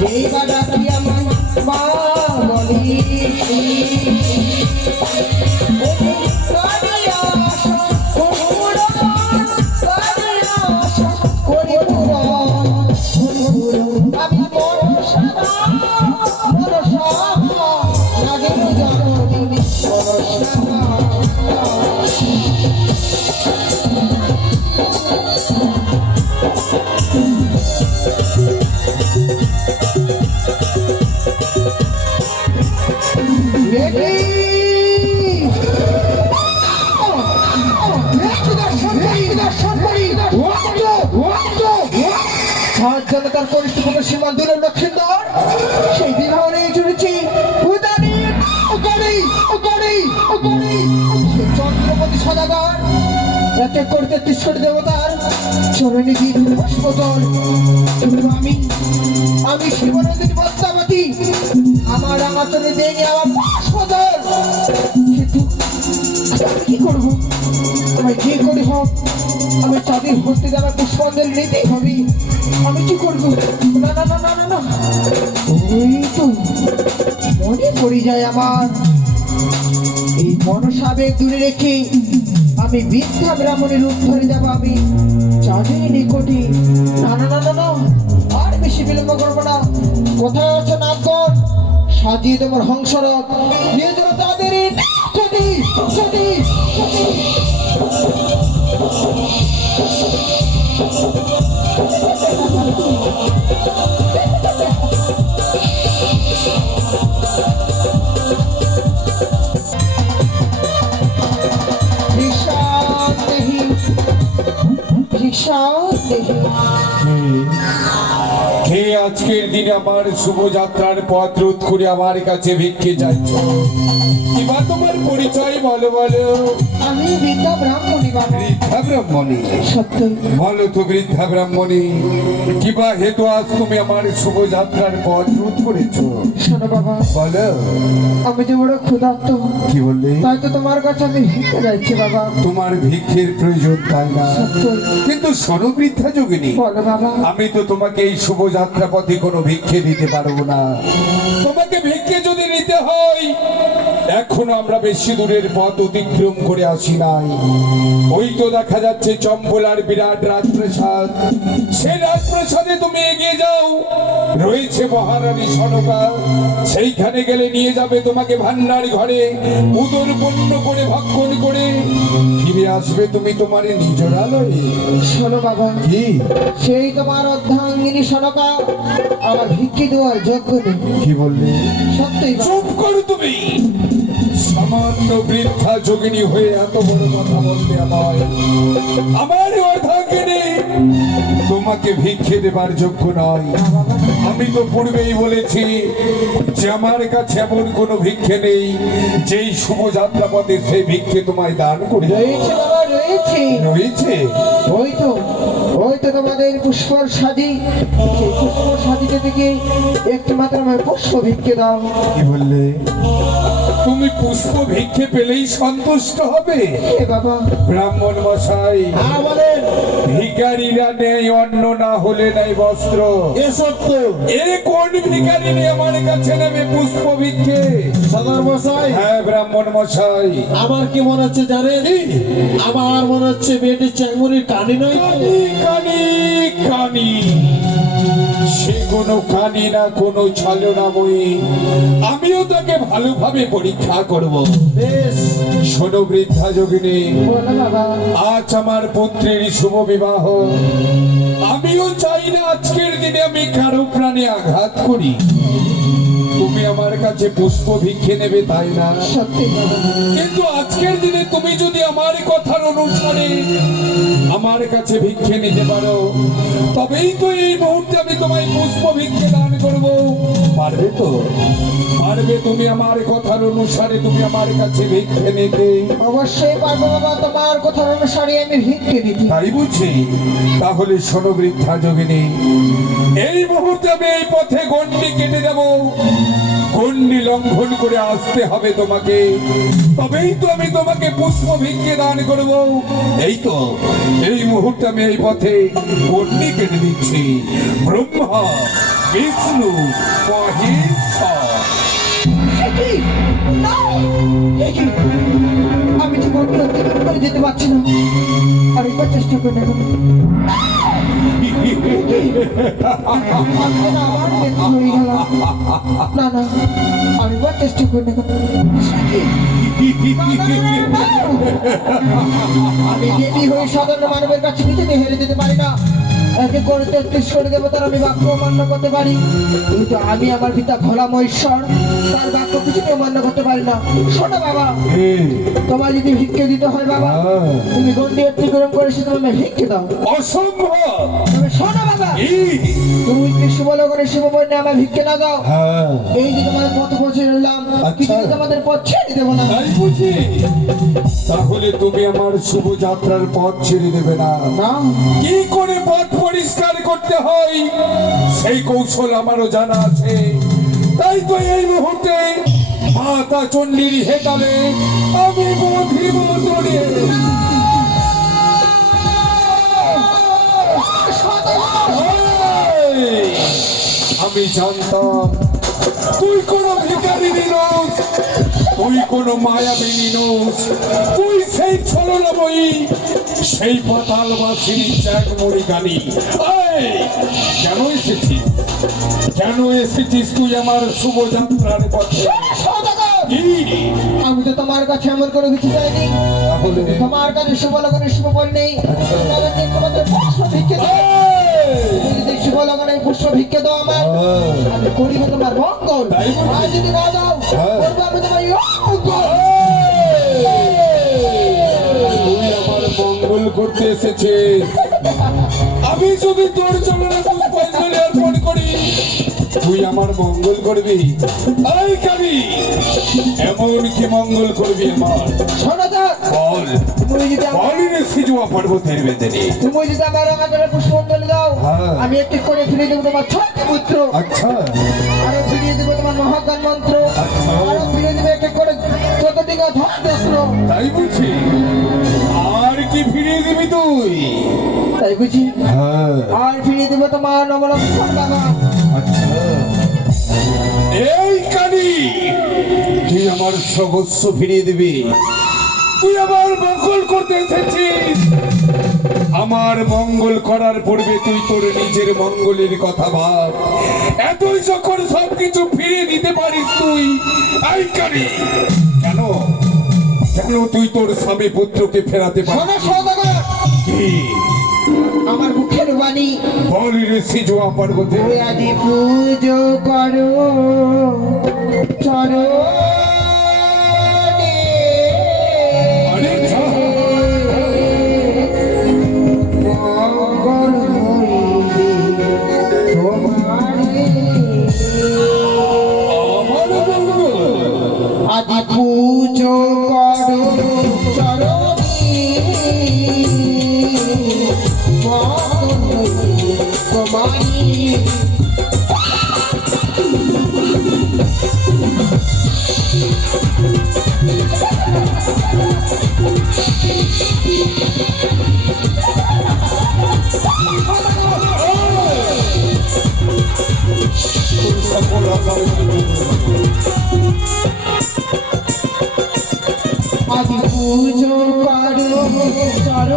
দেবা ডাকি আমার মা বলি আমি বড় সাদা বড় সাদা লাগে জনদিনী বড় সাদা জনতার পরিস্থিতিকে সীমান দূরের লক্ষ্মীন্দর সেই বিবাহ নিয়ে চলেছি চন্দ্রপতি সদাগর এক এক করতে ৩০ কোটি দেবতার চরণে দিয়ে দিল পুষ্পজল। আমি শিবনন্দিনী পদ্মাবতী আমার আঙাতনে দেয়নি আমার পুষ্পজল। কিন্তু আমি কি করবো? আমি যে করি হোক আমি চাঁদের ভর্তি আমার পুষ্পাঞ্জলি নিতেই হবে। আমি কি করবো? না না না না না না ওই তো মনে পড়ে যায় আমার এই মনসাবেগ দূরে রেখে আমি বৃদ্ধা ব্রাহ্মণের রূপ ধরে যাবো আমি চাঁদের নিকটে। না না না না না আর বেশি বিলম্ব করবো না। কোথায় আছে নাগগণ? সাজিয়ে তোমার হংসরথ নিয়ে যাবো তাদের যদি যদি কে আজকের দিনে আমার শুভযাত্রার পথ রোধ করে আমার কাছে ভিক্ষে যাচ্ছ? কিবা তোমার পরিচয় বলো বলো। আমি বৃদ্ধা ব্রাহ্মণী বাবা। বৃদ্ধা ব্রাহ্মণী? সত্য বলো তো বৃদ্ধা ব্রাহ্মণী, কিবা হেতু আজ তুমি আমার শুভযাত্রার পথ রোধ করেছো? শোনো বাবা, বলো। আমি যে বড় ক্ষুধার্ত। কি বললে? তাই তো তোমার কাছে আমি ভিক্ষে যাচ্ছি বাবা। তোমার ভিক্ষের প্রয়োজন তাই না? সত্য। কিন্তু শোনো বৃদ্ধা যোগিনী, বলো বাবা। আমি তো তোমাকে এই শুভযাত্রা পথে কোনো ভিক্ষে দিতে পারবো না। তোমাকে ভিক্ষে যদি নিতে হয়, এখনো আমরা বেশি দূরের পথ অতিক্রম করে আসি নাই। ওই তো দেখা যাচ্ছে চম্পলার বিরাট রাজপ্রাসাদ। সেই রাজপ্রাসাদে তুমি এগিয়ে যাও, রয়েছে মহারানী সনকা। সেইখানে গেলে নিয়ে যাবে তোমাকে ভান্ডার ঘরে, উদর পূর্ণ করে ভক্ষণ করে ফিরে আসবে তুমি তোমার নিজের আলোয়। শোনো বাবা, কি? সেই তোমার অর্ধাঙ্গিনী সনকা আমার ভিক্ষে দেওয়ার যোগ্য নেই। কি বললে? সত্যি চুপ করো তুমি। সামান্য বৃদ্ধা যোগিনী হয়ে এত বড় কথা বলতে আমার অর্ধাঙ্গিনী তোমাকে ভিক্ষে দেবার যোগ্য নয়। আমি তো পূর্বেই বলেছি যে আমার কাছে এমন কোনো ভিক্ষে নেই যেই শুভযাত্রা পথে সেই ভিক্ষে তোমায় দান করে। রয়েছে বাবা, রয়েছে রয়েছে। ওই তো তোমাদের পুষ্পর সাজি। সেই পুষ্পর সাজিতে থেকে একটি মাত্র আমার পুষ্প ভিক্ষে দাও। কি বললে? তুমি পুষ্প ভিক্ষে পেলেই সন্তুষ্ট হবে? বাবা ব্রাহ্মণ মশাই, বলেন। ভিখারিরা নেই অন্ন, না হলে নাই বস্ত্র। এ সত্য। এ কোন ভিখারি নেই আমার কাছে নেবে পুষ্প ভিক্ষে? সদর মশাই। হ্যাঁ ব্রাহ্মণ মশাই। আমার কি মনে হচ্ছে জানেন? আমার মনে হচ্ছে মেয়েটি চ্যাংমুড়ির কানি নয়। কানি কানি, সে কোনো কানি না, কোনো ছলনাময়ী। আমিও তাকে ভালোভাবে পরীক্ষা করব। বেশ। শোনো বৃদ্ধা যোগিনী, বলো বাবা। আজ আমার পুত্রের শুভ বিবাহ। আমিও চাই না আজকের দিনে আমি কারো প্রাণে আঘাত করি। তুমি আমার কাছে পুষ্প ভিক্ষে নেবে তাই না? সত্যি বাবা। কিন্তু আজকের দিনে তুমি যদি আমার কথার অনুসারে আমার কাছে ভিক্ষে নিতে পারো, তবেই তো এই মুহূর্তে আমি তোমায় পুষ্প ভিক্ষে দান করব। পারবে তো? পারবে তুমি আমার কথার অনুসারে তুমি আমার কাছে ভিক্ষে নিতে? অবশ্যই পারবো বাবা, তোমার কথার অনুসারে আমি ভিক্ষে দিতে। তাই বুঝি? তাহলে শোনো বৃদ্ধা যোগিনী, এই মুহূর্তে আমি এই পথে গণ্ডি কেটে যাব। গণ্ডি লঙ্ঘন করে আসতে হবে তোমাকে, তবেই তো আমি তোমাকে পুষ্প ভিক্ষে দান করব। এই তো এই মুহূর্তে আমি এই পথে গণ্ডি কেটে দিচ্ছি। ব্রহ্মা বিষ্ণু মহেশ্বর। একই না, একই আমি যে বন্ধু অতিক্রম করে যেতে পারছি না, আরেকবার চেষ্টা করে দেখো। আবার ব্যর্থ হয়ে গেলাম। না না, আরেকবার চেষ্টা করে দেখো। আমি দেবী হয়ে সাধারণ মানবের কাছে নিজেকে হেরে যেতে পারি না। একে করে 33 করে দেবতার আমি বাক্য মান্য করতে পারি, কিন্তু আমি আমার পিতা ভোলা মহেশ্বর তার বাক্য কিছুতেও মান্য করতে পারি না। শোনো বাবা, তোমার যদি ভিক্ষে দিতে হয় বাবা, তুমি গন্ডি অতিক্রম করে সে তোমার ভিক্ষে দাও। অসম্ভব। তবে শোনো বাবা, তুমি যদি শুভলগ্নে শুভবর্ণে আমার ভিক্ষে না দাও, এই যে তোমার পথ পৌঁছে নিলাম, কিছু তোমাদের পথ ছেড়ে দেবো না। তাই বুঝি? তাহলে তুমি আমার শুভযাত্রার পথ ছেড়ে দেবে না? না, কি করে পথ পরিষ্কার করতে হয় সেই কৌশল আমারও জানা আছে। তাই তো এই মুহূর্তে মাতা চণ্ডীর হেতালে আমি বধিব তোরে। আমি জানতাম তুই কোনো ভিখারিনী নোস, তুই কোনো মায়াবিনী নোস, তুই সেই ছলনাময়ী, সেই পাতালবাসিনী চ্যাংমুড়ি গানি। কেন এসেছিস, কেন এসেছিস তুই আমার শুভযাত্রার পথে? কি? আমি তো তোমার কাছে এমন করে কিছু চাইনি। তাহলে তোমার কাছে শুভলগ্নে শুভবর্ণে তোমাদের পুষ্প ভিক্ষে দাও। তুমি যদি শুভলগ্নে পুষ্প ভিক্ষে দাও আমার, আমি করিব তোমার মঙ্গল। আর যদি না দাও, করবো আমি তোমার অমঙ্গল। তুই আমার মঙ্গল করতে এসেছিস। আমি যদি তোর চরণে পুষ্পাঞ্জলি অর্পণ করি, তুই আমার মঙ্গল করবি? এই কবি, এমন কি মঙ্গল করবি আমার? শোনো যাক, বল, তুমি যদি আমার বলিনি সিজুয়া পর্বতের বেদনে। তুমি যদি আমার রাঙাচলে পুষ্পাঞ্জলি দাও, হ্যাঁ। আমি একটি করে ফিরিয়ে দেবো তোমার ছোট পুত্র, আচ্ছা আরো ফিরিয়ে দেবো তোমার মহাজ্ঞান মন্ত্র, আচ্ছা। আরো ফিরিয়ে দেবে এক এক করে 14টি ধর্মশস্ত্র। তাই বলছি? আর কি ফিরিয়ে দিবি তুই? তাই বুঝি? হ্যাঁ আর ফিরিয়ে দেবো তোমার নবলক্ষণ বাবা। আচ্ছা। এই কানি, তুই আমার সর্বস্ব ফিরিয়ে দিবি? তুই আমার মঙ্গল করতে এসেছিস। আমার মঙ্গল করার পূর্বে তুই তোর নিজের মঙ্গলের কথা ভাব। এতই যখন সবকিছু ফিরিয়ে দিতে পারিস তুই, এই কানি, কেন কেন তুই তোর স্বামী পুত্রকে ফেরাতে শোনো পারিস? সৌদাগর, কি আমার মুখের বাণী, বল রে সিজুয়া পর্বতে। ওই আদি পুজো করো চরণে, আরে যা। মঙ্গল হইবে তোমারে। আমার মঙ্গল। আদি পুজো করো চরণে, মঙ্গল হইবে তোমারে। সকল আকাশ